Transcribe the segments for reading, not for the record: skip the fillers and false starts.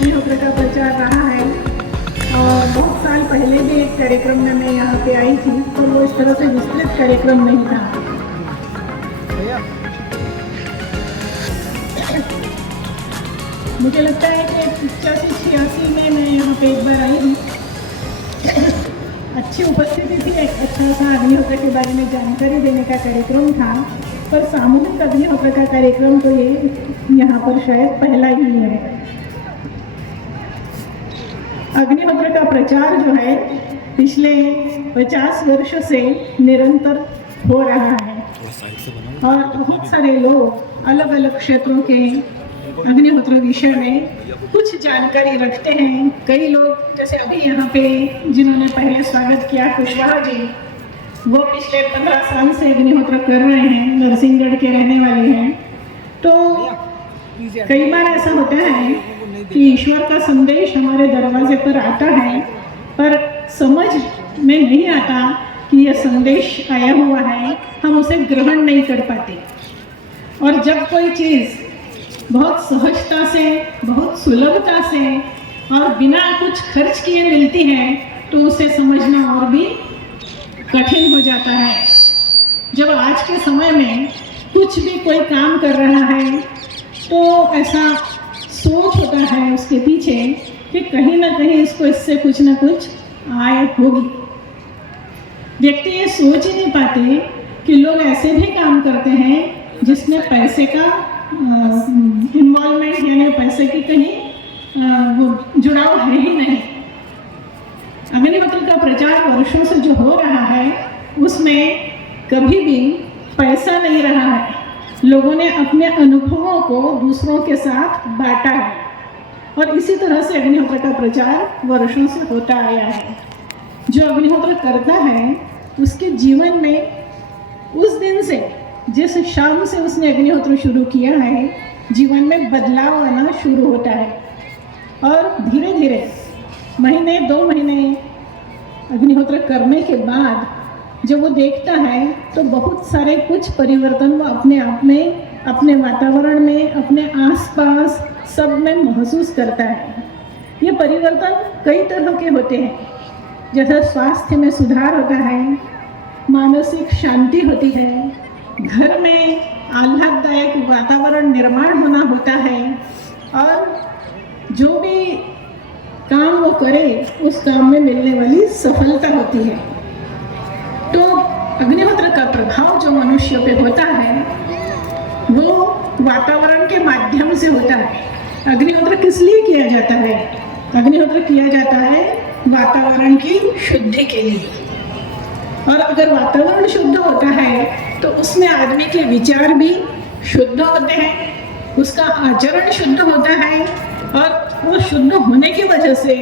अग्निहोत्र का प्रचार रहा है और बहुत साल पहले भी एक कार्यक्रम में मैं यहाँ पे आई थी, तो वो इस तरह से विस्तृत कार्यक्रम नहीं था। मुझे लगता है कि 85-86 में मैं यहाँ पे एक बार आई हूँ। अच्छी उपस्थिति थी, एक अच्छा सा अग्निहोत्र के बारे में जानकारी देने का कार्यक्रम था, पर सामूहिक अग्निहोत्र का कार्यक्रम तो ये यहाँ पर शायद पहला ही है। अग्निहोत्र का प्रचार जो है पिछले 50 वर्ष से निरंतर हो रहा है और बहुत सारे लोग अलग अलग क्षेत्रों के अग्निहोत्र विषय में कुछ जानकारी रखते हैं। कई लोग जैसे अभी यहाँ पे जिन्होंने पहले स्वागत किया कुशवाहा जी, वो पिछले 15 साल से अग्निहोत्र कर रहे हैं, नरसिंहगढ़ के रहने वाले हैं। तो कई बार ऐसा होता है कि ईश्वर का संदेश हमारे दरवाजे पर आता है, पर समझ में नहीं आता कि यह संदेश आया हुआ है, हम उसे ग्रहण नहीं कर पाते। और जब कोई चीज़ बहुत सहजता से, बहुत सुलभता से और बिना कुछ खर्च किए मिलती है, तो उसे समझना और भी कठिन हो जाता है। जब आज के समय में कुछ भी कोई काम कर रहा है, तो ऐसा सोच होता है उसके पीछे कि कहीं ना कहीं इसको इससे कुछ ना कुछ आय होगी। व्यक्ति ये सोच ही नहीं पाते कि लोग ऐसे भी काम करते हैं जिसमें पैसे का इन्वॉल्वमेंट यानी पैसे की कहीं वो जुड़ाव है ही नहीं। अग्निहोत्र का प्रचार वर्षों से जो हो रहा है उसमें कभी भी पैसा नहीं रहा है। लोगों ने अपने अनुभवों को दूसरों के साथ बांटा है और इसी तरह से अग्निहोत्र का प्रचार वर्षों से होता आया है। जो अग्निहोत्र करता है उसके जीवन में उस दिन से, जिस शाम से उसने अग्निहोत्र शुरू किया है, जीवन में बदलाव आना शुरू होता है और धीरे धीरे महीने 2 महीने अग्निहोत्र करने के बाद जब वो देखता है तो बहुत सारे कुछ परिवर्तन वो अपने आप में, अपने वातावरण में, अपने आसपास सब में महसूस करता है। ये परिवर्तन कई तरह के होते हैं, जैसे स्वास्थ्य में सुधार होता है, मानसिक शांति होती है, घर में आह्लाददायक वातावरण निर्माण होना होता है और जो भी काम वो करे उस काम में मिलने वाली सफलता होती है। तो अग्निहोत्र का प्रभाव जो मनुष्य पे होता है वो वातावरण के माध्यम से होता है। अग्निहोत्र किस लिए किया जाता है? अग्निहोत्र किया जाता है वातावरण की शुद्धि के लिए। और अगर वातावरण शुद्ध होता है तो उसमें आदमी के विचार भी शुद्ध होते हैं, उसका आचरण शुद्ध होता है और वो शुद्ध होने की वजह से,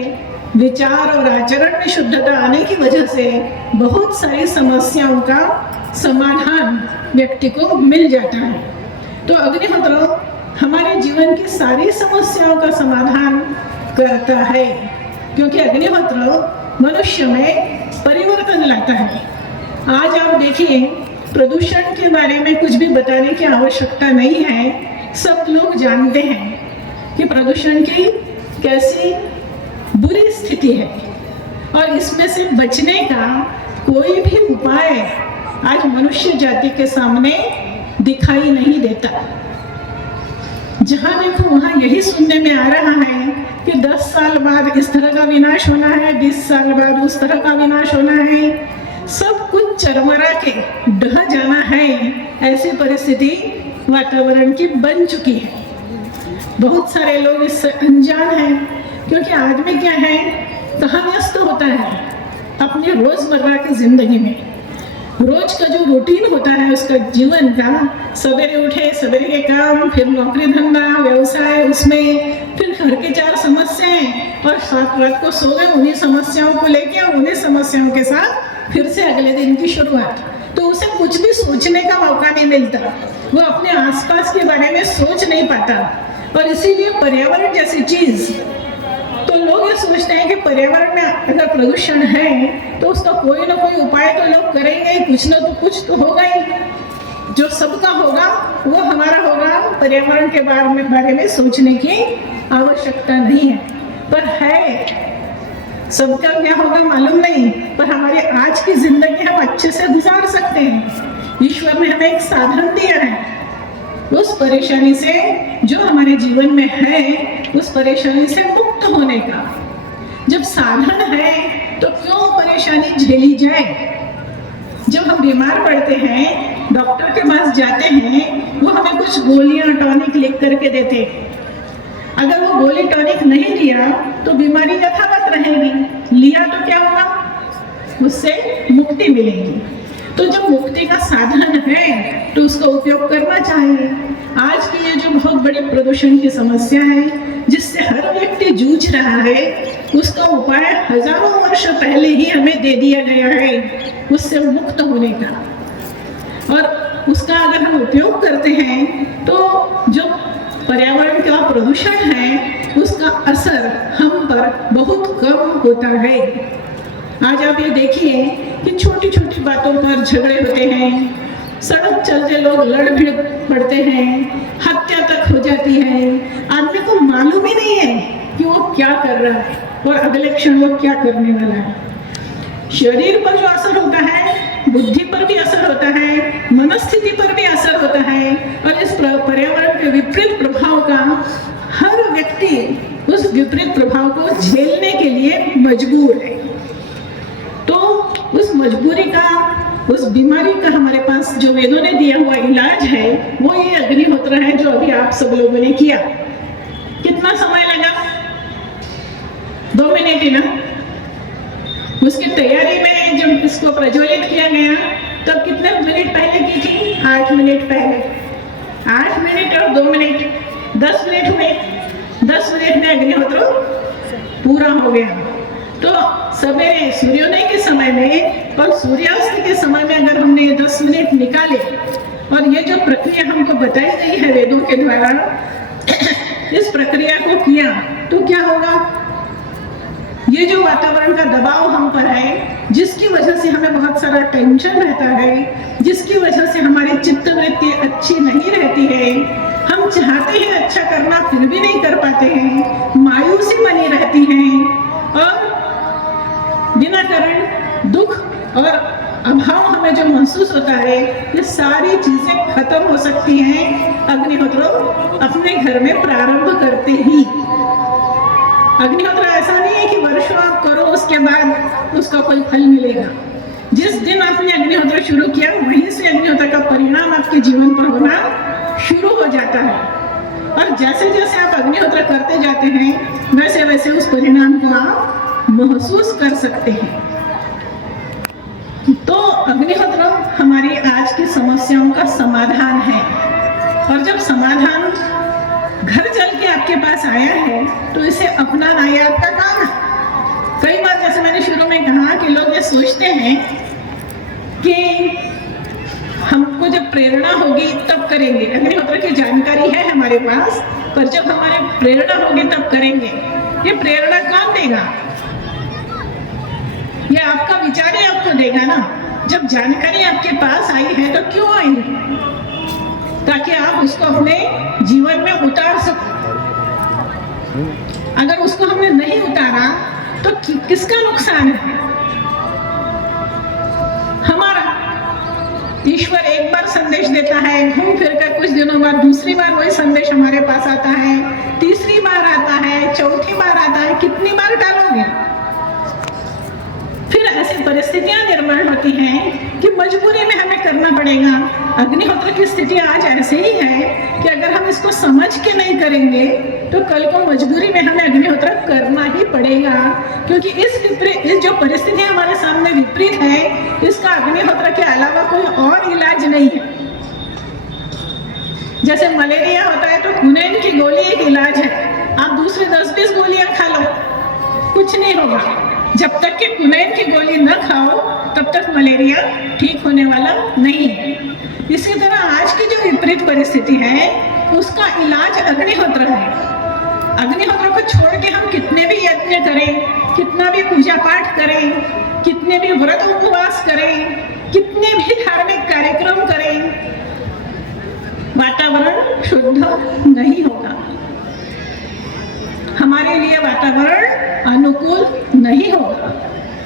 विचार और आचरण में शुद्धता आने की वजह से बहुत सारी समस्याओं का समाधान व्यक्ति को मिल जाता है। तो अग्निहोत्र हमारे जीवन की सारी समस्याओं का समाधान करता है, क्योंकि अग्निहोत्र मनुष्य में परिवर्तन लाता है। आज आप देखिए, प्रदूषण के बारे में कुछ भी बताने की आवश्यकता नहीं है। सब लोग जानते हैं कि प्रदूषण की कैसी बुरी स्थिति है और इसमें से बचने का कोई भी उपाय आज मनुष्य जाति के सामने दिखाई नहीं देता। जहाँ देखो वहाँ यही सुनने में आ रहा है कि 10 साल बाद इस तरह का विनाश होना है, 20 साल बाद उस तरह का विनाश होना है, सब कुछ चरमरा के ढह जाना है। ऐसी परिस्थिति वातावरण की बन चुकी है। बहुत सारे लोग इससे अनजान हैं, क्योंकि आदमी क्या है, कहाँ व्यस्त होता है अपने रोजमर्रा की जिंदगी में। रोज का जो रूटीन होता है उसका जीवन का, सवेरे उठे, सवेरे के काम, फिर नौकरी धंधा, व्यवसाय, उसमें फिर घर के 4 समस्याएं और रात को सो गए उन्हीं समस्याओं को लेके और उन्हीं समस्याओं के साथ फिर से अगले दिन की शुरुआत। तो उसे कुछ भी सोचने का मौका नहीं मिलता, वो अपने आसपास के बारे में सोच नहीं पाता। और इसीलिए पर्यावरण जैसी चीज, तो लोग ये सोचते हैं कि पर्यावरण में अगर प्रदूषण है तो उसका कोई ना कोई उपाय तो लोग करेंगे ही, कुछ ना तो कुछ तो होगा ही। जो सबका होगा वो हमारा होगा। पर्यावरण के बारे में सोचने की आवश्यकता नहीं है, पर है सबका क्या होगा मालूम नहीं, पर हमारे आज की जिंदगी हम अच्छे से गुजार सकते हैं। ईश्वर ने हमें एक साधन दिया है, उस परेशानी से जो हमारे जीवन में है उस परेशानी से मुक्त होने का। जब साधन है तो क्यों परेशानी झेली जाए। जब हम बीमार पड़ते हैं, डॉक्टर के पास जाते हैं, वो हमें कुछ गोलियां टॉनिक लिख करके देते हैं। अगर वो गोली टॉनिक नहीं लिया तो बीमारी यथावत रहेगी, लिया तो क्या होगा, उससे मुक्ति मिलेगी। तो जब मुक्ति का साधन है तो उसका उपयोग करना चाहिए। आज की ये जो बहुत बड़ी प्रदूषण की समस्या है जिससे हर व्यक्ति जूझ रहा है, उसका उपाय हजारों वर्ष पहले ही हमें दे दिया गया है उससे मुक्त होने का। और उसका अगर हम उपयोग करते हैं तो जो पर्यावरण का प्रदूषण है उसका असर हम पर बहुत कम होता है। आज आप ये देखिए कि छोटी छोटी बातों पर झगड़े होते हैं, सड़क चलते लोग लड़ भिड़ पड़ते हैं, हत्या तक हो जाती है। आदमी को मालूम ही नहीं है कि वो क्या कर रहा है और अगले क्षण वो क्या करने वाला है। शरीर पर जो असर होता है, बुद्धि पर भी असर होता है, मनस्थिति पर भी असर होता है, और इस पर्यावरण के विपरीत प्रभाव का हर व्यक्ति उस विपरीत प्रभाव को झेलने के लिए मजबूर है। तो उस मजबूरी का, उस बीमारी का हमारे पास जो वेदों ने दिया हुआ इलाज है वो ये अग्निहोत्र है जो अभी आप सब लोगों ने किया। कितना समय लगा? 2 मिनट ही ना। उसकी तैयारी में जब इसको प्रज्वलित किया गया तब कितने मिनट पहले की थी? 8 मिनट पहले। 8 मिनट और 2 मिनट 10 मिनट हुए। 10 मिनट में अग्निहोत्र पूरा हो गया। तो सवेरे सूर्योदय के समय में और सूर्यास्त के समय में अगर हमने ये 10 मिनट निकाले और ये जो प्रक्रिया हमको बताई गई है वेदों के द्वारा, इस प्रक्रिया को किया तो क्या होगा? ये जो वातावरण का दबाव हम पर है, जिसकी वजह से हमें बहुत सारा टेंशन रहता है, जिसकी वजह से हमारी चित्तवृत्ति अच्छी नहीं रहती है, हम चाहते हैं अच्छा करना फिर भी नहीं कर पाते हैं, मायूसी बनी रहती है और बिना कारण दुख और अभाव हमें जो महसूस होता है, ये सारी चीजें खत्म हो सकती हैं अग्निहोत्र अपने घर में प्रारंभ करते ही। अग्निहोत्र ऐसा नहीं है कि वर्षों आप करो उसके बाद उसका कोई फल मिलेगा। जिस दिन आपने अग्निहोत्र शुरू किया वहीं से अग्निहोत्र का परिणाम आपके जीवन पर होना शुरू हो जाता है। और जैसे जैसे आप अग्निहोत्र करते जाते हैं वैसे वैसे उस परिणाम को आप महसूस कर सकते हैं। तो अग्निहोत्र हमारी आज की समस्याओं का समाधान है। और जब समाधान घर चल के आपके पास आया है तो इसे अपनाना ये आपका काम है। कई बार जैसे मैंने शुरू में कहा कि लोग ये सोचते हैं कि हमको जब प्रेरणा होगी तब करेंगे। अग्निहोत्र की जानकारी है हमारे पास, पर जब हमारे प्रेरणा होगी तब करेंगे। ये प्रेरणा कौन देगा? ये आपका विचार ही आपको देगा ना। जब जानकारी आपके पास आई है तो क्यों आई? ताकि आप उसको अपने जीवन में उतार सको। अगर उसको हमने नहीं उतारा तो किसका नुकसान है? हमारा। ईश्वर एक बार संदेश देता है, घूम फिर कर कुछ दिनों बाद दूसरी बार वही संदेश हमारे पास आता है, तीसरी बार आता है, चौथी बार आता है। कितनी बार टालोगे? फिर ऐसी परिस्थितियां निर्माण होती हैं कि मजबूरी में हमें करना पड़ेगा। अग्निहोत्र की स्थिति आज ऐसे ही है कि अगर हम इसको समझ के नहीं करेंगे तो कल को मजबूरी में हमें अग्निहोत्र करना ही पड़ेगा, क्योंकि इस जो परिस्थिति हमारे सामने विपरीत है, इसका अग्निहोत्र के अलावा कोई और इलाज नहीं है। जैसे मलेरिया होता है तो क्विनोइन की गोली एक इलाज है, आप दूसरी 10-20 गोलियां खा लो, कुछ नहीं होगा। जब तक कि क्विनोइन की गोली न खाओ तब तक मलेरिया ठीक होने वाला नहीं है। इसी तरह आज की जो विपरीत परिस्थिति है उसका इलाज अग्निहोत्र है। अग्निहोत्र को छोड़ के हम कितने भी यज्ञ करें, कितना भी पूजा पाठ करें, कितने भी व्रत उपवास करें, कितने भी धार्मिक कार्यक्रम करें, वातावरण शुद्ध नहीं होगा, हमारे लिए वातावरण अनुकूल नहीं होगा।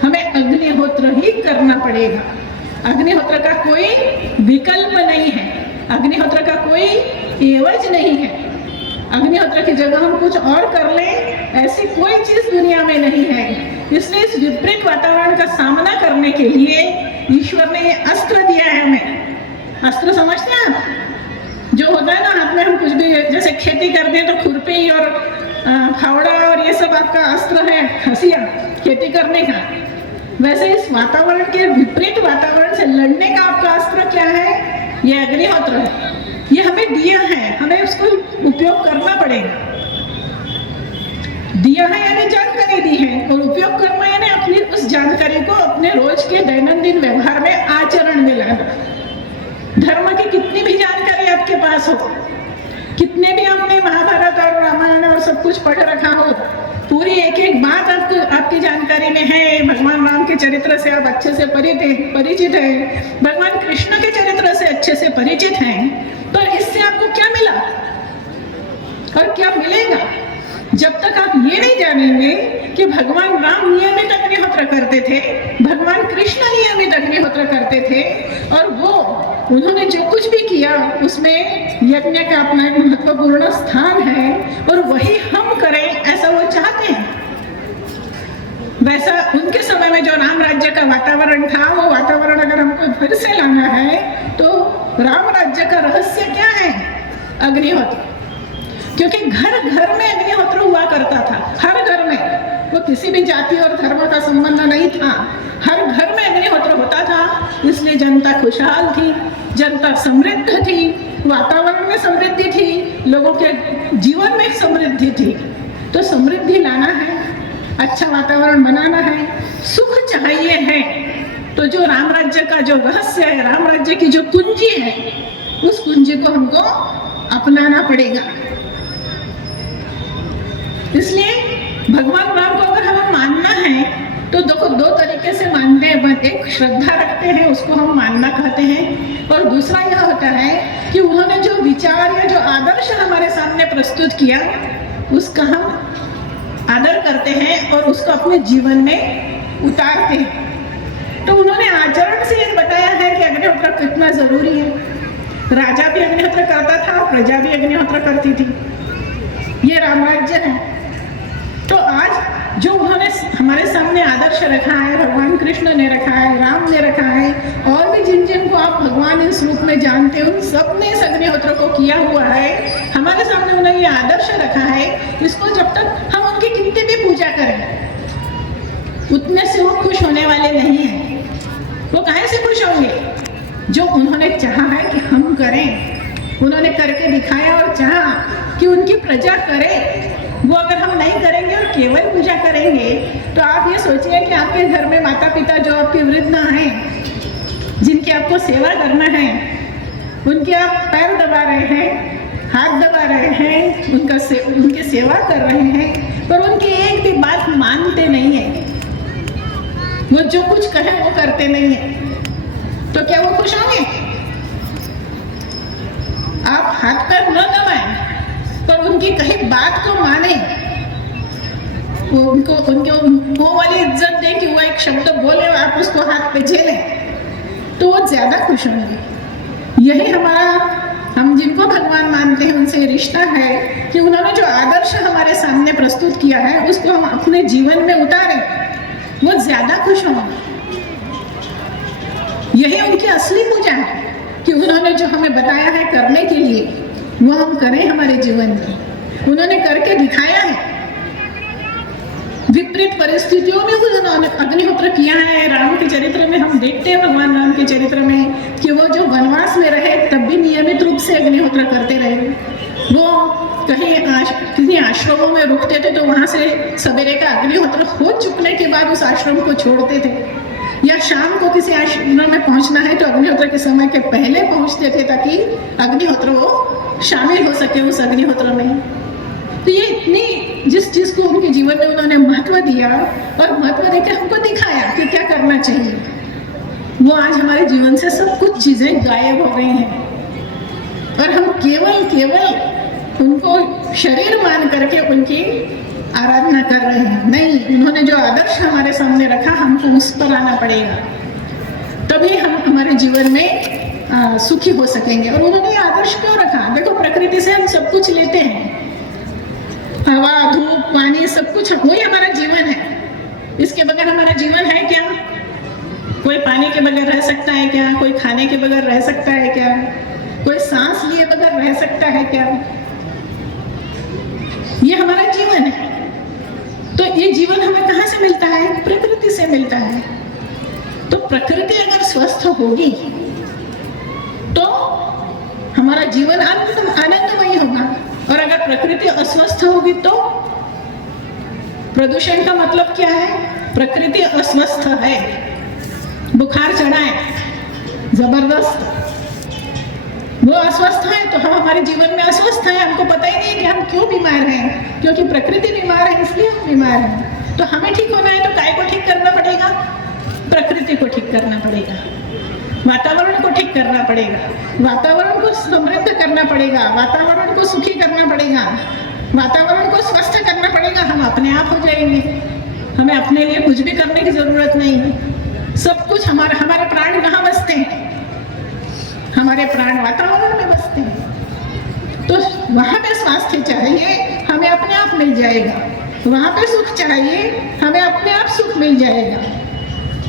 हमें अग्निहोत्र ही करना पड़ेगा। अग्निहोत्र का कोई विकल्प नहीं है, अग्निहोत्र का कोई एवज नहीं है। अग्निहोत्र की जगह हम कुछ और कर लें, ऐसी कोई चीज दुनिया में नहीं है। इसलिए इस विपरीत वातावरण का सामना करने के लिए ईश्वर ने ये अस्त्र दिया है हमें। अस्त्र समझते हैं आप? जो होता है ना, हाथ में हम कुछ भी, जैसे खेती करते हैं तो खुरपी और फावड़ा और ये सब आपका अस्त्र है, हंसिया खेती करने का। वैसे इस वातावरण के विपरीत वातावरण से लड़ने का आपका अस्त्र क्या है? ये अग्निहोत्र है। ये हमें दिया है, हमें उसको उपयोग करना पड़ेगा। दिया है यानी जानकारी दी है, और उपयोग करना यानी अपनी उस जानकारी को अपने रोज के दैनंदिन व्यवहार में आचरण में लाना। धर्म की कितनी भी जानकारी आपके पास हो, कितने भी आपने महाभारत और रामायण और सब कुछ पढ़ रखा हो, पूरी एक एक बात आपकी जानकारी में है, भगवान राम के चरित्र से आप अच्छे से परिचित हैं, भगवान कृष्ण के चरित्र से अच्छे से परिचित हैं, तो इससे आपको क्या मिला और क्या मिलेगा? जब तक आप ये नहीं जानेंगे कि भगवान राम नियमित अग्निहोत्र करते थे, भगवान कृष्ण नियमित अग्निहोत्र करते थे, और वो उन्होंने जो कुछ भी किया उसमें यज्ञ का अपना एक महत्वपूर्ण स्थान है, और वही हम करें ऐसा वो चाहते हैं। वैसा उनके समय में जो राम राज्य का वातावरण था, वो वातावरण अगर हमको फिर से लाना है तो राम राज्य का रहस्य क्या है? अग्निहोत्र। क्योंकि घर घर में अग्निहोत्र हुआ करता था, हर घर में। वो किसी भी जाति और धर्म का संबंध नहीं था, हर घर में अग्निहोत्र होता था। इसलिए जनता खुशहाल थी, जनता समृद्ध थी, वातावरण में समृद्धि थी, लोगों के जीवन में समृद्धि थी। तो समृद्धि लाना है, अच्छा वातावरण बनाना है, सुख चाहिए है, तो जो राम राज्य का जो रहस्य है, राम राज्य की जो कुंजी है, उस कुंजी को हमको अपनाना पड़ेगा। इसलिए भगवान राम को अगर हमें मानना है तो देखो दो तरीके से मानते हैं। एक श्रद्धा रखते हैं, उसको हम मानना कहते हैं, और दूसरा यह होता है कि उन्होंने जो विचार या जो आदर्श हमारे सामने प्रस्तुत किया उसका हम आदर करते हैं और उसको अपने जीवन में उतारते हैं। तो उन्होंने आचरण से ये बताया है कि अग्निहोत्र कितना जरूरी है। राजा भी अग्निहोत्र करता था, प्रजा भी अग्निहोत्र करती थी। ये राम राज्य है। तो आज जो उन्होंने हमारे सामने आदर्श रखा है, भगवान कृष्ण ने रखा है, राम ने रखा है, और भी जिन जिन को आप भगवान इस रूप में जानते हो, सब ने इस अग्निहोत्र को किया हुआ है। हमारे सामने उन्होंने ये आदर्श रखा है। इसको जब तक हम उनकी कितनी भी पूजा करें, उतने से वो खुश होने वाले नहीं हैं। वो काहे से खुश होंगे? जो उन्होंने चाहा है कि हम करें, उन्होंने करके दिखाया और चाहा कि उनकी प्रजा करे। वो अगर हम नहीं करेंगे और केवल पूजा करेंगे, तो आप ये सोचिए कि आपके घर में माता पिता जो आपके वृद्ध हैं, जिनकी आपको सेवा करना है, उनके आप पैर दबा रहे हैं, हाथ दबा रहे हैं, उनकी सेवा कर रहे हैं, पर उनकी एक भी बात मानते नहीं है। वो जो कुछ कहे वो करते नहीं है, तो क्या वो खुश होंगे? आप हाथ पैर न दबाएं, पर उनकी कही बात को माने, उनको वो वाली इज्जत दें कि वो एक शब्द बोले और आप उसको हाथ पे झेलें, तो वो ज्यादा खुश होंगे। यही हमारा, हम जिनको भगवान मानते हैं उनसे रिश्ता है कि उन्होंने जो आदर्श हमारे सामने प्रस्तुत किया है उसको हम अपने जीवन में उतारें, वो ज्यादा खुश होंगे। यही उनकी असली पूजा है कि उन्होंने जो हमें बताया है करने के लिए, वो हम करें हमारे जीवन में। उन्होंने करके दिखाया है। विपरीत परिस्थितियों में उन्होंने अग्निहोत्र किया है। राम के चरित्र में हम देखते हैं, भगवान राम के चरित्र में, कि वो जो वनवास में रहे तब भी नियमित रूप से अग्निहोत्र करते रहे। वो कहीं किसी आश्रमों में रुकते थे तो वहां से सवेरे का अग्निहोत्र हो चुकने के बाद उस आश्रम को छोड़ते थे, या शाम को किसी आश्रम में पहुंचना है तो अग्निहोत्र के समय के पहले पहुंचते थे, ताकि अग्निहोत्र वो शामिल हो सके उस अग्निहोत्र में। तो ये इतनी जिस चीज को उनके जीवन में उन्होंने महत्व दिया और महत्व देकर हमको दिखाया कि क्या करना चाहिए, वो आज हमारे जीवन से सब कुछ चीजें गायब हो गई हैं। और हम केवल उनको शरीर मान करके उनकी आराधना कर रहे हैं। नहीं, उन्होंने जो आदर्श हमारे सामने रखा, हमको उस पर आना पड़ेगा, तभी हम हमारे जीवन में सुखी हो सकेंगे। और उन्होंने आदर्श क्यों रखा? देखो, प्रकृति से हम सब कुछ लेते हैं, हवा, धूप, पानी, सब कुछ वही हमारा जीवन है। इसके बगैर हमारा जीवन है क्या? कोई पानी के बगैर रह सकता है क्या? कोई खाने के बगैर रह सकता है क्या? कोई सांस लिए बगैर रह सकता है क्या? ये हमारा जीवन है। तो ये जीवन हमें कहाँ से मिलता है? प्रकृति से मिलता है। तो प्रकृति अगर स्वस्थ होगी तो हमारा जीवन आनंदमयी होगा, और अगर प्रकृति अस्वस्थ होगी तो प्रदूषण का मतलब क्या है? प्रकृति अस्वस्थ है, बुखार चढ़ा है जबरदस्त, वो अस्वस्थ है, तो हम हमारे जीवन में अस्वस्थ हैं। हमको पता ही नहीं कि हम क्यों बीमार हैं, क्योंकि प्रकृति बीमार है इसलिए हम बीमार हैं। तो हमें ठीक होना है तो काय को ठीक करना पड़ेगा? प्रकृति को ठीक करना पड़ेगा, वातावरण को ठीक करना पड़ेगा, वातावरण को समृद्ध करना पड़ेगा, वातावरण को सुखी करना पड़ेगा, वातावरण को स्वस्थ करना पड़ेगा। हम अपने आप हो जाएंगे, हमें अपने लिए कुछ भी करने की जरूरत नहीं है। सब कुछ हमारे प्राण कहाँ बसते हैं? हमारे प्राण वातावरण में बसते हैं। तो वहाँ पे स्वास्थ्य चाहिए, हमें अपने आप मिल जाएगा। वहाँ पे सुख चाहिए, हमें अपने आप सुख मिल जाएगा।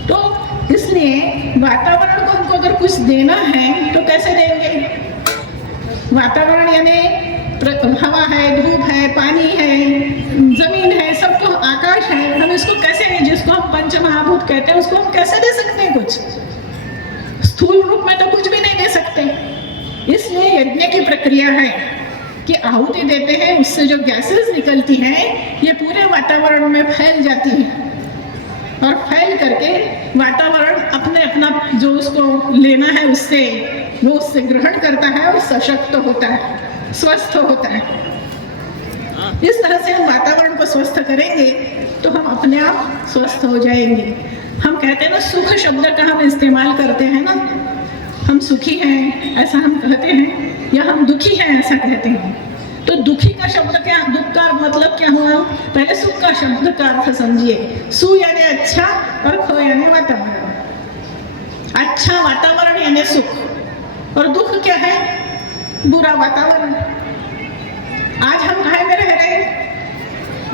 तो इसलिए वातावरण को हमको अगर कुछ देना है तो कैसे देंगे? वातावरण यानी हवा है, धूप है, पानी है, जमीन है, सब तो आकाश है। हम इसको कैसे दें? जिसको हम पंच महाभूत कहते हैं, उसको हम कैसे दे सकते हैं? कुछ स्थूल रूप में तो कुछ भी नहीं दे सकते। इसलिए यज्ञ की प्रक्रिया है कि आहुति देते हैं, उससे जो गैसेस निकलती हैं ये पूरे वातावरण में फैल जाती हैं, और फैल करके वातावरण अपना जो उसको लेना है उससे वो उससे ग्रहण करता है और सशक्त होता है, स्वस्थ होता है। इस तरह से हम वातावरण को स्वस्थ करेंगे तो हम अपने आप स्वस्थ हो जाएंगे। हम कहते हैं ना, सुख शब्द का हम इस्तेमाल करते हैं ना, हम सुखी हैं ऐसा हम कहते हैं, या हम दुखी हैं ऐसा कहते हैं। तो दुखी का शब्द क्या, दुख का मतलब क्या हुआ? पहले सुख का शब्द का अर्थ समझिए। सु यानी अच्छा और ख यानी वातावरण। अच्छा वातावरण यानी सुख, और दुख क्या है? बुरा वातावरण। आज हम कहाँ में रह रहे हैं?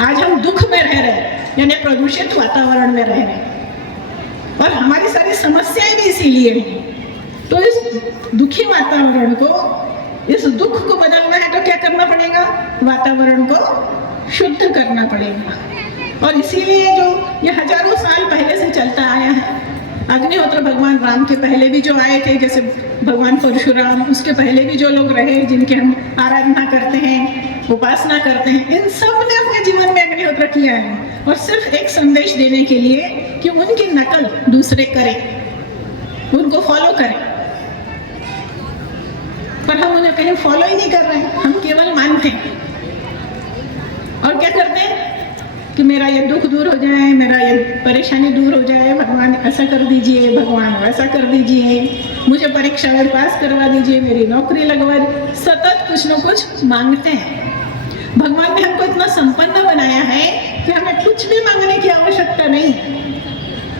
आज हम दुख में रह रहे हैं, यानी प्रदूषित वातावरण में रह रहे हैं, और हमारी सारी समस्याएं भी इसीलिए हैं। तो इस दुखी वातावरण को, इस दुख को बदलना है तो क्या करना पड़ेगा? वातावरण को शुद्ध करना पड़ेगा। और इसीलिए जो ये हजारों साल पहले से चलता आया है, अग्निहोत्र भगवान राम के पहले भी जो आए थे, जैसे भगवान परशुराम, उसके पहले भी जो लोग रहे जिनके हम आराधना करते हैं, उपासना करते हैं, इन सब ने अपने जीवन में अग्निहोत्र किया है, और सिर्फ एक संदेश देने के लिए कि उनकी नकल दूसरे करें, उनको फॉलो करें। पर हम उन्हें कहीं फॉलो ही नहीं कर रहे हैं, हम केवल मानते हैं। और क्या करते हैं कि मेरा ये दुख दूर हो जाए, मेरा ये परेशानी दूर हो जाए, भगवान ऐसा कर दीजिए, भगवान वैसा कर दीजिए, मुझे परीक्षा में पास करवा दीजिए, मेरी नौकरी लगवा दीजिए। सतत कुछ न कुछ मांगते हैं। भगवान ने हमको इतना संपन्न बनाया है कि हमें कुछ भी मांगने की आवश्यकता नहीं,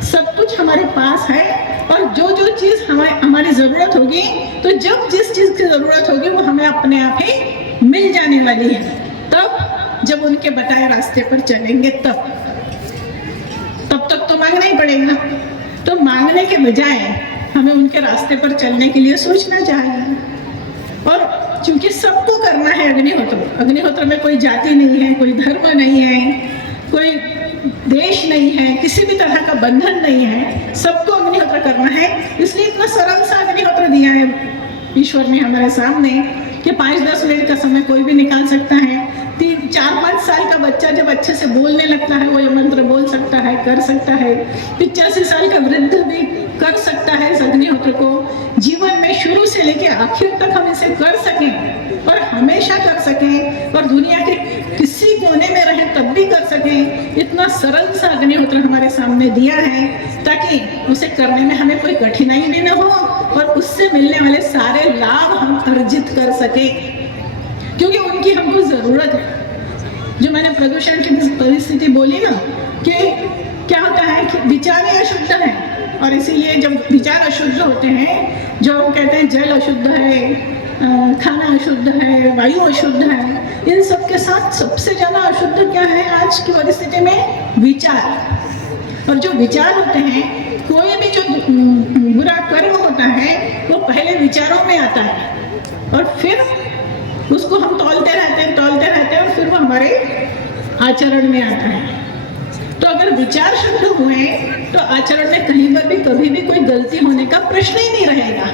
सब कुछ हमारे पास है। और जो जो चीज़ हमारी ज़रूरत होगी, तो जब जिस चीज़ की ज़रूरत होगी वो हमें अपने आप ही मिल जाने वाली है। तब जब उनके बताए रास्ते पर चलेंगे तब तक तो मांगना ही पड़ेगा। तो मांगने के बजाय हमें उनके रास्ते पर चलने के लिए सोचना चाहिए। और चूंकि सबको करना है अग्निहोत्र में कोई जाति नहीं है, कोई धर्म नहीं है, कोई देश नहीं है, किसी भी तरह का बंधन नहीं है, सबको अग्निहोत्र करना है। इसलिए इतना सरल सा अग्निहोत्र दिया है ईश्वर ने हमारे सामने कि 5-10 मिनट का समय कोई भी निकाल सकता है। 4-5 साल का बच्चा जब अच्छे से बोलने लगता है, वो ये मंत्र बोल सकता है, कर सकता है। 85 साल का वृद्ध भी कर सकता है इस अग्निहोत्र को। जीवन में शुरू से लेके आखिर तक हम इसे कर सकें और हमेशा कर सकें, और दुनिया के किसी कोने में रहे तब भी कर सकें, इतना सरल सा अग्निहोत्र हमारे सामने दिया है ताकि उसे करने में हमें कोई कठिनाई भी न हो और उससे मिलने वाले सारे लाभ हम अर्जित कर सके, क्योंकि उनकी हमको ज़रूरत है। जो मैंने प्रदूषण की परिस्थिति बोली ना, कि क्या होता है कि विचार ही अशुद्ध है, और इसीलिए जब विचार अशुद्ध होते हैं, जो हम कहते हैं जल अशुद्ध है, खाना अशुद्ध है, वायु अशुद्ध है, इन सब के साथ सबसे ज़्यादा अशुद्ध क्या है आज की परिस्थिति में? विचार। और जो विचार होते हैं, कोई भी जो बुरा कर्म होता है वो पहले विचारों में आता है और फिर उसको हम तौलते रहते हैं और फिर वो हमारे आचरण में आता है। तो अगर विचार शुद्ध हुए तो आचरण में कहीं पर भी कभी भी कोई गलती होने का प्रश्न ही नहीं रहेगा,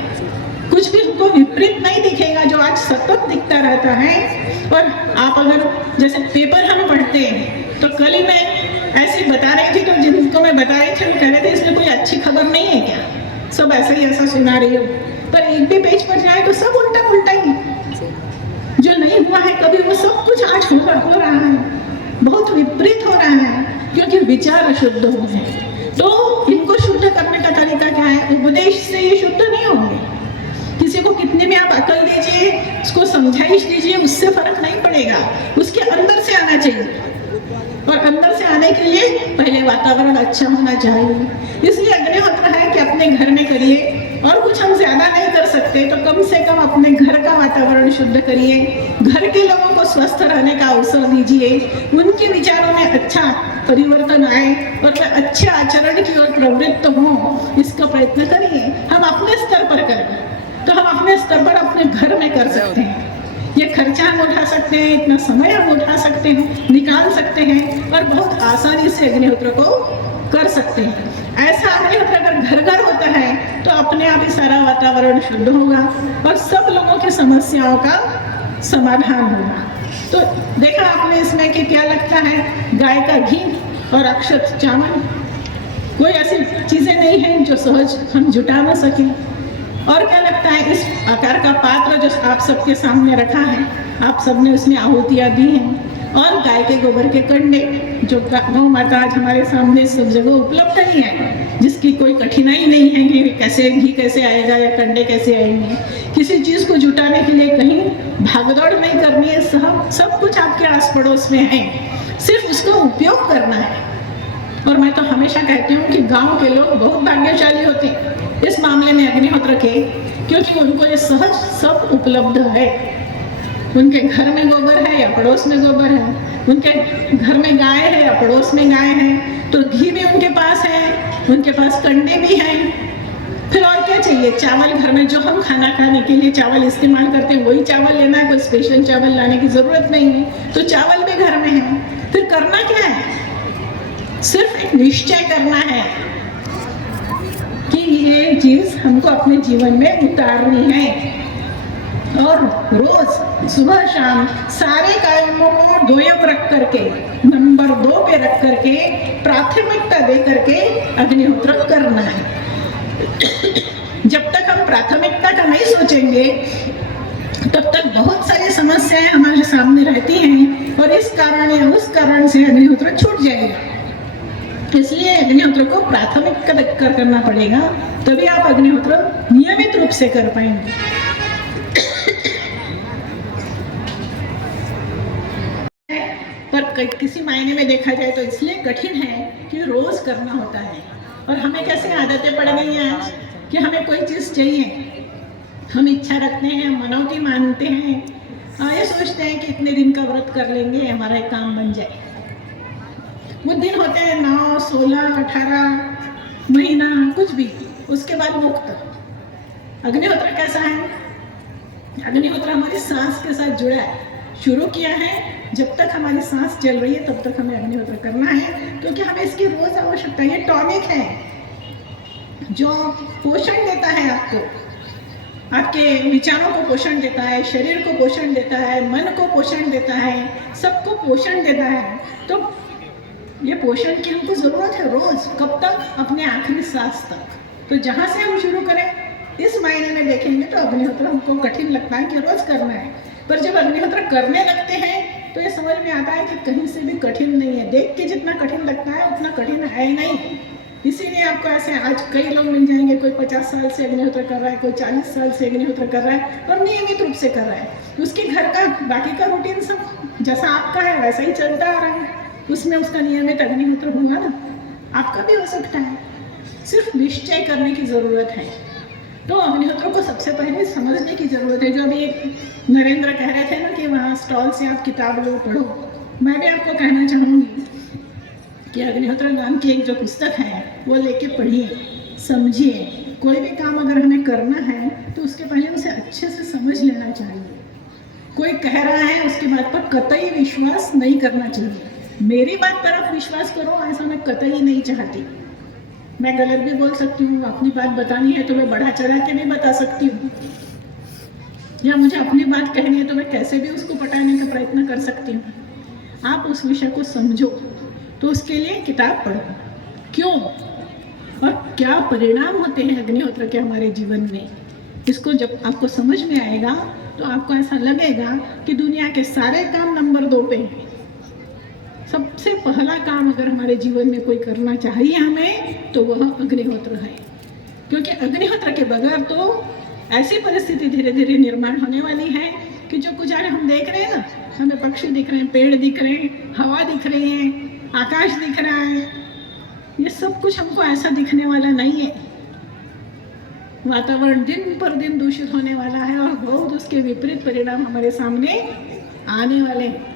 कुछ भी हमको विपरीत नहीं दिखेगा जो आज सतत दिखता रहता है। और आप अगर जैसे पेपर हम पढ़ते हैं, तो कल ही मैं ऐसे बता रही थी, तो जिनको मैं बता रही थी वो कह रहे थे इसमें कोई अच्छी खबर नहीं है क्या, सब ऐसा ही ऐसा सुना रही हो, पर एक भी पेज पर जाए तो सब उल्टा पुल्टा ही, जो नहीं हुआ है कभी वो सब कुछ आज हो रहा है, बहुत विपरीत हो रहा है, क्योंकि विचार अशुद्ध हो गए। तो इनको शुद्ध करने का तरीका क्या है? उपदेश से ये शुद्ध नहीं होंगे। किसी को कितने में आप अकल दीजिए, उसको समझाइश दीजिए, उससे फर्क नहीं पड़ेगा, उसके अंदर से आना चाहिए। और अंदर से आने के लिए पहले वातावरण अच्छा होना चाहिए। इसलिए अग्निहोत्र है कि अपने घर में करिए, और कुछ हम ज्यादा नहीं कर सकते तो कम से कम अपने घर का वातावरण शुद्ध करिए, घर के लोगों को स्वस्थ रहने का अवसर दीजिए, उनके विचारों में अच्छा परिवर्तन आए और वे अच्छे आचरण की ओर प्रवृत्त हों, इसका प्रयत्न करिए। हम अपने स्तर पर करें तो हम अपने स्तर पर अपने घर में कर सकते हैं। ये खर्चा हम उठा सकते हैं, इतना समय हम उठा सकते हैं, निकाल सकते हैं और बहुत आसानी से अग्निहोत्र को कर सकते हैं। ऐसा अग्निहोत्र अगर घर घर होता है तो अपने आप ही सारा वातावरण शुद्ध होगा और सब लोगों की समस्याओं का समाधान होगा। तो देखा आपने इसमें कि क्या लगता है, गाय का घी और अक्षत चावल, कोई ऐसी चीजें नहीं हैं जो सहज हम जुटा न सकें। और क्या लगता है, इस आकार का पात्र जो आप सबके सामने रखा है, आप सबने उसमें आहुतियाँ दी हैं, और गाय के गोबर के कंडे जो गौ माता आज हमारे सामने सब जगह उपलब्ध ही है, जिसकी कोई कठिनाई नहीं है कि कैसे घी कैसे आएगा या कंडे कैसे आएंगे। किसी चीज़ को जुटाने के लिए कहीं भागदौड़ नहीं करनी है, सब कुछ आपके आस पड़ोस में है, सिर्फ उसका उपयोग करना है। और मैं तो हमेशा कहती हूँ कि गांव के लोग बहुत भाग्यशाली होते हैं इस मामले में अग्निहोत्र के, क्योंकि उनको ये सहज सब उपलब्ध है। उनके घर में गोबर है या पड़ोस में गोबर है, उनके घर में गाय है या पड़ोस में गाय है, तो घी भी उनके पास है, उनके पास कंडे भी हैं। फिर और क्या चाहिए? चावल घर में जो हम खाना खाने के लिए चावल इस्तेमाल करते हैं वही चावल लेना है, कोई स्पेशल चावल लाने की जरूरत नहीं है, तो चावल भी घर में है। फिर करना क्या है? सिर्फ एक निश्चय करना है कि ये चीज हमको अपने जीवन में उतारनी है, और रोज सुबह शाम सारे कामों को दोयम रख करके, नंबर 2 पे रख करके, प्राथमिकता दे करके अग्निहोत्र करना है। जब तक हम प्राथमिकता का नहीं सोचेंगे तब तक बहुत सारी समस्याएं हमारे सामने रहती हैं और इस कारण या उस कारण से अग्निहोत्र छूट जाएगा। इसलिए अग्निहोत्र को प्राथमिकता देकर करना पड़ेगा, तभी आप अग्निहोत्र नियमित रूप से कर पाएंगे। पर किसी मायने में देखा जाए तो इसलिए कठिन है कि रोज करना होता है, और हमें कैसे आदतें पड़ गई हैं आज कि हमें कोई चीज़ चाहिए, हम इच्छा रखते हैं, मनौती मानते हैं, ये सोचते हैं कि इतने दिन का व्रत कर लेंगे हमारा एक काम बन जाए। वो दिन होते हैं 9, 16, 18 महीना, कुछ भी, उसके बाद मुक्त। अग्निहोत्र कैसा है? अग्निहोत्र हमारी सांस के साथ जुड़ा है, शुरू किया है, जब तक हमारी सांस चल रही है तब तक हमें अग्निहोत्र करना है, क्योंकि हमें इसकी रोज आवश्यकता है। ये टॉनिक है जो पोषण देता है आपको, आपके विचारों को पोषण देता है, शरीर को पोषण देता है, मन को पोषण देता है, सबको पोषण देता है। तो ये पोषण की हमको जरूरत है रोज, कब तक? अपने आखिरी सांस तक। तो जहाँ से हम शुरू करें, इस मायने में देखेंगे तो अग्निहोत्र हमको कठिन लगता है कि रोज करना है, पर जब अग्निहोत्र करने लगते हैं तो ये समझ में आता है कि कहीं से भी कठिन नहीं है। देख के जितना कठिन लगता है उतना कठिन है नहीं। इसीलिए आपको ऐसे आज कई लोग मिल जाएंगे, कोई 50 साल से अग्निहोत्र कर रहा है, कोई 40 साल से अग्निहोत्र कर रहा है और नियमित रूप से कर रहा है। उसके घर का बाकी का रूटीन सब जैसा आपका है वैसा ही चलता आ रहा है, उसमें उसका नियमित अग्निहोत्र होगा ना, आपका भी हो सकता है। सिर्फ निश्चय करने की ज़रूरत है। तो अग्निहोत्र को सबसे पहले समझने की ज़रूरत है। जो अभी एक नरेंद्र कह रहे थे ना कि वहाँ स्टॉल से आप किताब लो पढ़ो, मैं भी आपको कहना चाहूँगी कि अग्निहोत्र नाम की एक जो पुस्तक है वो लेके पढ़िए, समझिए। कोई भी काम अगर हमें करना है तो उसके पहले उसे अच्छे से समझ लेना चाहिए। कोई कह रहा है उसकी बात पर कतई विश्वास नहीं करना चाहिए। मेरी बात पर आप विश्वास करो ऐसा मैं कतई नहीं चाहती। मैं गलत भी बोल सकती हूँ, अपनी बात बतानी है तो मैं बढ़ा चढ़ा के भी बता सकती हूँ, या मुझे अपनी बात कहनी है तो मैं कैसे भी उसको पटाने का प्रयत्न कर सकती हूँ। आप उस विषय को समझो तो उसके लिए किताब पढ़ो, क्यों और क्या परिणाम होते हैं अग्निहोत्र के हमारे जीवन में। इसको जब आपको समझ में आएगा तो आपको ऐसा लगेगा कि दुनिया के सारे काम नंबर 2 पे हैं। सबसे पहला काम अगर हमारे जीवन में कोई करना चाहिए हमें तो वह अग्निहोत्र है, क्योंकि अग्निहोत्र के बगैर तो ऐसी परिस्थिति धीरे धीरे निर्माण होने वाली है कि जो कुछ आज हम देख रहे हैं ना, हमें पक्षी दिख रहे हैं, पेड़ दिख रहे हैं, हवा दिख रही है, आकाश दिख रहा है, ये सब कुछ हमको ऐसा दिखने वाला नहीं है। वातावरण दिन पर दिन दूषित होने वाला है और बहुत उसके विपरीत परिणाम हमारे सामने आने वाले हैं।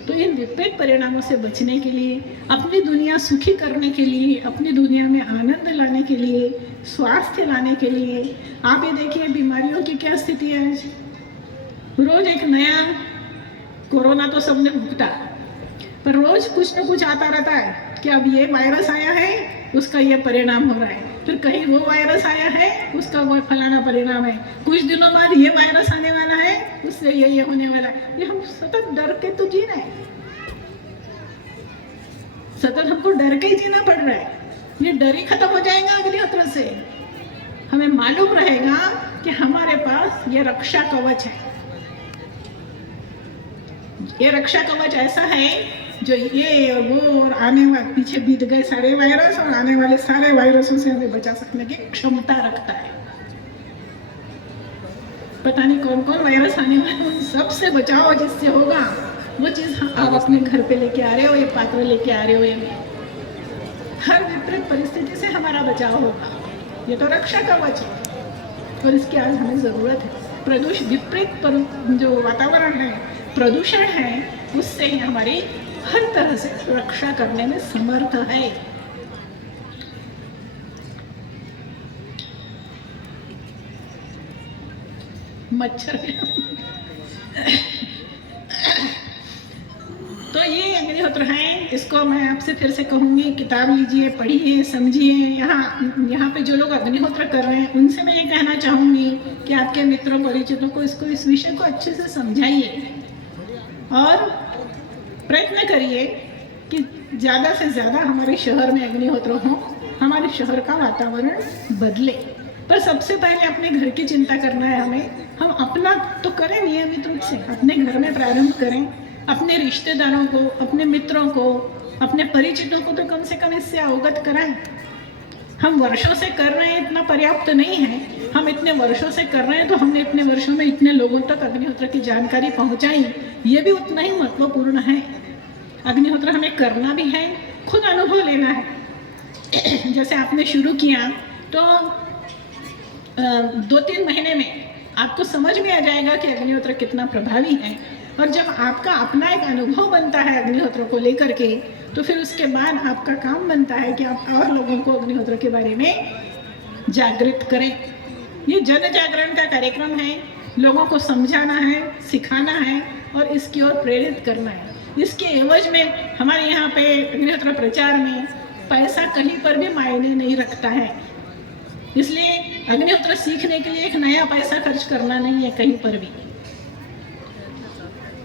तो इन विपरीत परिणामों से बचने के लिए, अपनी दुनिया सुखी करने के लिए, अपनी दुनिया में आनंद लाने के लिए, स्वास्थ्य लाने के लिए, आप ये देखिए बीमारियों की क्या स्थिति है आज। रोज एक नया कोरोना तो सबने भुगता, पर रोज कुछ न कुछ आता रहता है कि अब ये वायरस आया है उसका ये परिणाम हो रहा है, फिर कहीं वो वायरस आया है उसका वो फलाना परिणाम है, कुछ दिनों बाद ये वायरस आने वाला है उससे ये होने वाला है। ये हम सतत डर के तो जी रहे हैं, सतत हमको डर के ही जीना पड़ रहा है। ये डर ही खत्म हो जाएगा अग्निहोत्र से। हमें मालूम रहेगा कि हमारे पास ये रक्षा कवच है। ये रक्षा कवच ऐसा है जो ये और वो और आने वाले पीछे बीत गए सारे वायरस और आने वाले सारे वायरसों से हमें बचा सकने की क्षमता रखता है। पता नहीं कौन कौन वायरस आने वाले, उन सबसे बचाओ जिससे होगा वो चीज़ आप अपने घर पे लेके आ रहे हो, ये पात्र लेके आ रहे हो, ये हर विपरीत परिस्थिति से हमारा बचाव होगा। ये तो रक्षा कवच है और इसकी आज हमें ज़रूरत है। प्रदूषण विपरीत जो वातावरण है, प्रदूषण है, उससे ही हमारी हर तरह से रक्षा करने में समर्थ है। मच्छर तो ये अग्निहोत्र है, इसको मैं आपसे फिर से कहूँगी किताब लीजिए, पढ़िए, समझिए। यहाँ पे जो लोग अग्निहोत्र कर रहे हैं उनसे मैं ये कहना चाहूँगी कि आपके मित्रों परिचितों को इस विषय को अच्छे से समझाइए और प्रयत्न करिए कि ज़्यादा से ज़्यादा हमारे शहर में अग्निहोत्र हो, हमारे शहर का वातावरण बदले। पर सबसे पहले अपने घर की चिंता करना है हमें। हम अपना तो करें नियमित रूप से, अपने घर में प्रारंभ करें, अपने रिश्तेदारों को, अपने मित्रों को, अपने परिचितों को तो कम से कम इससे अवगत कराएं। हम वर्षों से कर रहे हैं इतना पर्याप्त नहीं है। हम इतने वर्षों से कर रहे हैं तो हमने इतने वर्षों में इतने लोगों तक अग्निहोत्र की जानकारी पहुंचाई, ये भी उतना ही महत्वपूर्ण है। अग्निहोत्र हमें करना भी है, खुद अनुभव लेना है। जैसे आपने शुरू किया तो 2-3 महीने में आपको समझ में आ जाएगा कि अग्निहोत्र कितना प्रभावी है। और जब आपका अपना एक अनुभव बनता है अग्निहोत्र को लेकर के, तो फिर उसके बाद आपका काम बनता है कि आप और लोगों को अग्निहोत्र के बारे में जागृत करें। ये जन जागरण का कार्यक्रम है, लोगों को समझाना है, सिखाना है और इसकी ओर प्रेरित करना है। इसके एवज में हमारे यहाँ पे अग्निहोत्र प्रचार में पैसा कहीं पर भी मायने नहीं रखता है। इसलिए अग्निहोत्र सीखने के लिए एक नया पैसा खर्च करना नहीं है कहीं पर भी।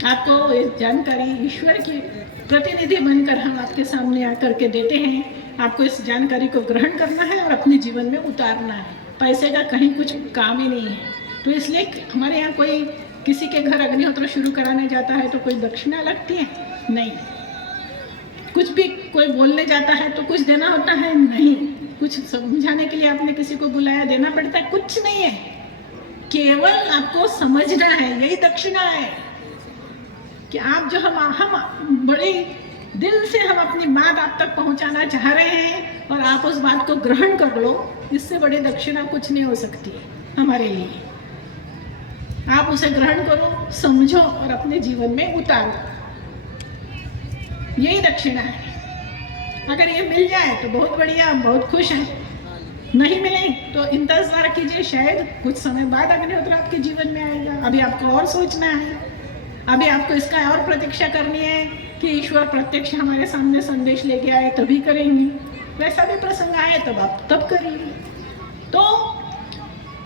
आपको इस जानकारी ईश्वर की प्रतिनिधि बनकर हम आपके सामने आकर के देते हैं। आपको इस जानकारी को ग्रहण करना है और अपने जीवन में उतारना है। पैसे का कहीं कुछ काम ही नहीं है। तो इसलिए हमारे यहाँ कोई किसी के घर अग्निहोत्र शुरू कराने जाता है तो कोई दक्षिणा लगती है? नहीं। कुछ भी कोई बोलने जाता है तो कुछ देना होता है? नहीं। कुछ समझाने के लिए आपने किसी को बुलाया, देना पड़ता है? कुछ नहीं है। केवल आपको समझना है, यही दक्षिणा है कि आप जो हम बड़े दिल से हम अपनी बात आप तक पहुंचाना चाह रहे हैं और आप उस बात को ग्रहण कर लो, इससे बड़ी दक्षिणा कुछ नहीं हो सकती है हमारे लिए। आप उसे ग्रहण करो, समझो और अपने जीवन में उतारो, यही दक्षिणा है। अगर ये मिल जाए तो बहुत बढ़िया, बहुत खुश हैं। नहीं मिले तो इंतजार कीजिए, शायद कुछ समय बाद अग्निहोत्र आपके जीवन में आएगा। अभी आपको और सोचना है, अभी आपको इसका और प्रतीक्षा करनी है कि ईश्वर प्रत्यक्ष हमारे सामने संदेश लेके आए तभी करेंगे। वैसा भी प्रसंग आए तब आप तब करेंगे। तो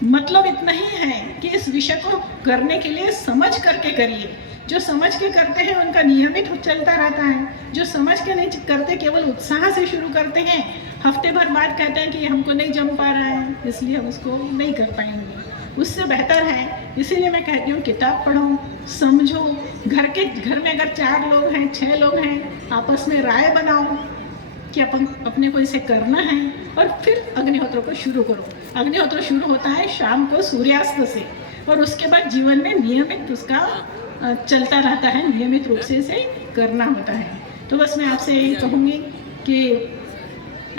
मतलब इतना ही है कि इस विषय को करने के लिए समझ करके करिए। जो समझ के करते हैं उनका नियमित चलता रहता है। जो समझ के नहीं करते, केवल उत्साह से शुरू करते हैं, हफ्ते भर बाद कहते हैं कि हमको नहीं जम पा रहा है, इसलिए हम उसको नहीं कर पाएंगे। उससे बेहतर है, इसीलिए मैं कहती हूँ किताब पढ़ो, समझो। घर में अगर 4 लोग हैं, 6 लोग हैं, आपस में राय बनाओ कि अपने को इसे करना है और फिर अग्निहोत्र को शुरू करो। अग्निहोत्र शुरू होता है शाम को सूर्यास्त से और उसके बाद जीवन में नियमित उसका चलता रहता है, नियमित रूप से इसे करना होता है। तो बस मैं आपसे यही कहूँगी कि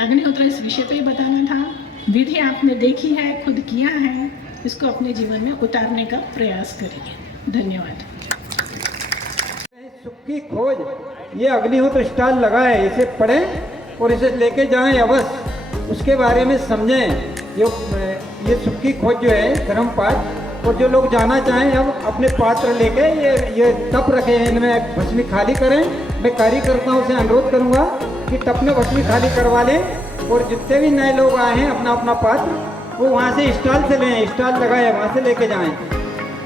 अग्निहोत्र इस विषय पे ही बताना था। विधि आपने देखी है, खुद किया है, इसको अपने जीवन में उतारने का प्रयास करिए। धन्यवाद। सुख की खोज, ये अग्निहोत्र स्टॉल लगा है, इसे पढ़ें और इसे लेके जाएं अवश्य, उसके बारे में समझें। ये सुख की खोज जो है धर्मपाठ, और जो लोग जाना चाहें अब अपने पात्र लेके ये टप रखे हैं, इनमें भस्मी खाली करें। मैं कार्यकर्ताओं से अनुरोध करूंगा कि टप में भस्मी खाली करवा लें और जितने भी नए लोग आए हैं अपना अपना पात्र वो वहाँ से स्टॉल से लें, स्टॉल लगा है वहाँ से लेके जाएं।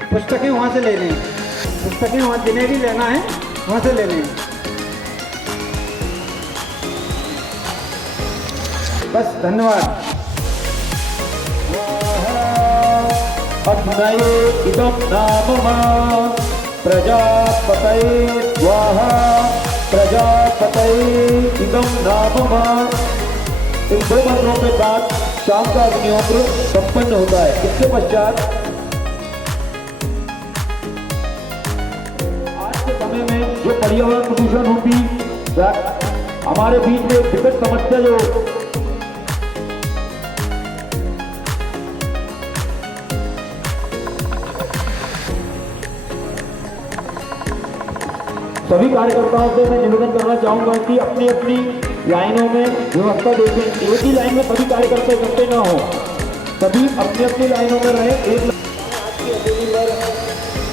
पुस्तकें वहाँ से ले लें, पुस्तकें वहाँ जिन्हें भी लेना है वहाँ से ले लें। बस धन्यवाद। अग्नये इदं नाम प्रजापतये स्वाहा, प्रजापतये इदं नाम। इन 2 मंत्रों के साथ शाम का अग्निहोत्र संपन्न होता है। इसके पश्चात आज के समय में जो पर्यावरण प्रदूषण होती, हमारे बीच में विकट समस्या जो सभी कार्यकर्ताओं से मैं निवेदन करना चाहूंगा कि अपनी अपनी लाइनों में व्यवस्था देखें। एक ही लाइन में सभी कार्यकर्ता इकट्ठे ना हो, सभी अपनी अपनी लाइनों में रहे। एक आज की हथेली पर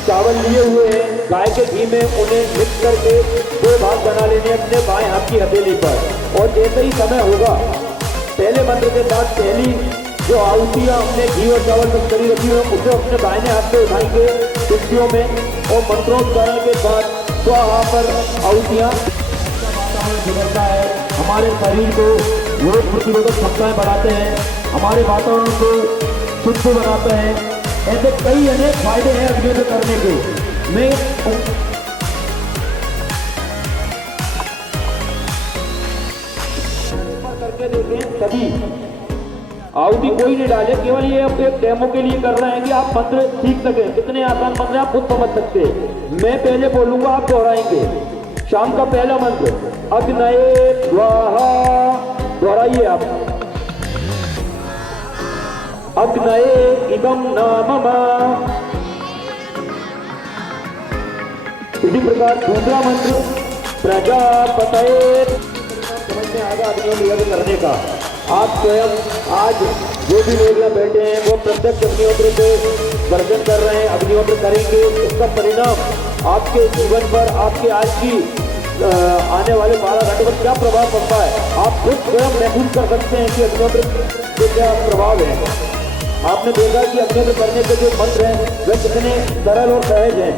चावल लिए हुए हैं, गाय के घी में उन्हें मिक्स करके 2 भाग बना लेने अपने बाएं हाथ की हथेली पर। और जैसे ही समय होगा, पहले मंत्र के साथ पहली जो आहुतियाँ हमने घी और चावल मिक्स करी रखी है उसे अपने दाहिने हाथ से उठाएंगे कुर्सियों में, और मंत्रोच्चारण के बाद स्वाहा पर आहुतियाँ। वातावरण सुधरता है, हमारे शरीर को रोग प्रतिरोधक क्षमताएं बढ़ाते हैं, हमारे वातावरण को शुद्ध बनाते हैं। ऐसे कई अनेक फायदे हैं अग्निहोत्र करने के। मैं करके देखें, सभी आहुति कोई नहीं डाले, केवल ये अब एक डेमो के लिए कर रहे हैं कि आप मंत्र सीख सकें। कितने आसान मंत्र आप खुद समझ सकते हैं। मैं पहले बोलूंगा, आप दोहराएंगे। शाम का पहला मंत्र अग्नये स्वाहा, दोहराइए आप। अग्नये इदं नाम। इसी प्रकार दूसरा मंत्र प्रजापतये। समझ में आएगा अग्निहोत्र करने का। आप स्वयं आज जो भी लोग यहाँ बैठे हैं वो प्रत्यक्ष अग्निहोत्र पे वर्जन कर रहे हैं, अग्निहोत्र करेंगे। इसका परिणाम आपके जीवन पर, आपके आज की आने वाले 12 घंटे पर क्या प्रभाव पड़ता है, आप खुद स्वयं महसूस कर सकते हैं कि अग्निहोत्र के क्या प्रभाव है। आपने देखा कि अग्निहोत्र करने के जो मंत्र हैं वे कितने सरल और सहज हैं।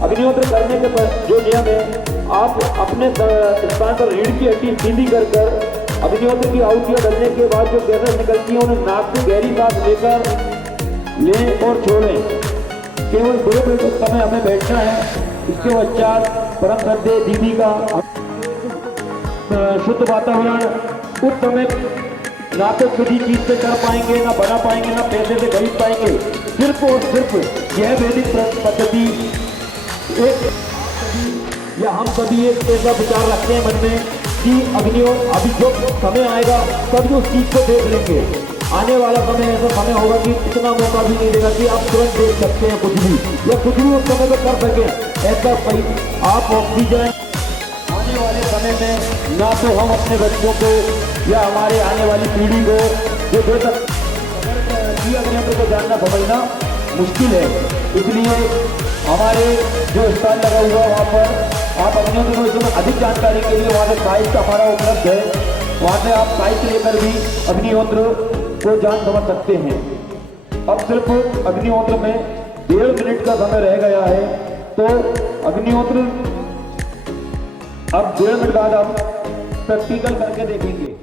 अग्निहोत्र करने के जो नियम है, आप अपने स्थान पर रीढ़ की हड्डी सीधी कर अग्निहोत्र की आहुतियाँ डालने के बाद जो गैसें निकलती हैं उन्हें नाक से गहरी सांस लेकर लें और छोड़ें। केवल 2 मिनट उस समय हमें बैठना है। इसके पश्चात परम श्रद्धेय दीदी का शुद्ध वातावरण उस समय ना तो किसी चीज से कर पाएंगे, ना बना पाएंगे, ना पैसे से खरीद पाएंगे। सिर्फ और सिर्फ यह वैदिक पद्धति एक या हम सभी एक ऐसा विचार रखते हैं मन में कि अग्नियों अभी जो समय आएगा तभी उस चीज को देख लेंगे। आने वाला समय ऐसा समय होगा कि इतना मौका भी नहीं देगा कि आप तुरंत देख सकते हैं कुछ भी या कुछ भी उस समय पर कर सकें। ऐसा आप ऑक्सीजन आने वाले समय में ना तो हम अपने बच्चों को या हमारे आने वाली पीढ़ी को जो दे सकते अग्नियंत्र को जानना समझना मुश्किल है। इसलिए हमारे जो स्थान लगा हुआ वहाँ पर आप अग्नियंत्र को इसमें अधिक जानकारी के लिए वहाँ से साहित्य हमारा उपलब्ध है, वहाँ से आप साहित्य लेकर भी अग्निहोत्र को जान समझ सकते हैं। अब सिर्फ अग्निहोत्र में 1.5 मिनट का समय रह गया है, तो अग्निहोत्र अब 1.5 मिनट बाद हम प्रैक्टिकल करके देखेंगे।